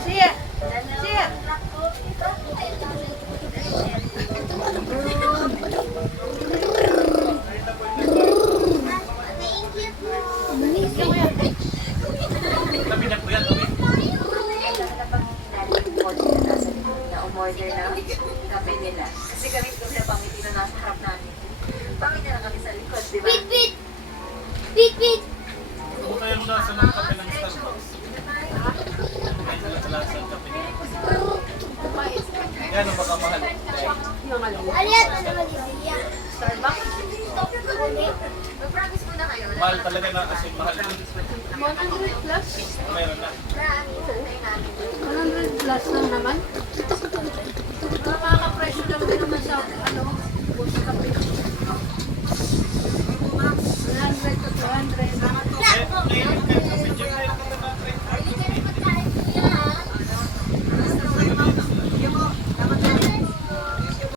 Siya. Siya. Order na kape nila. Kasi kami kami na pamiti na nasa harap namin. Pamiti na kami sa likod, di ba? Beat, beat! Beat, beat! Kung tayo mo sa mga kape ng Starbucks. Kahit na sa lahat sa kape nila. Yan ang baka mahal. Aliyan, ano naman niya? Starbucks. Mag-promise muna kayo. Mahal talaga na kasi mahal. 100 plus? Mayroon na. Tayo namin. 100 plus lang naman. Makaka-presyo lang din naman sa, ano, sa kape.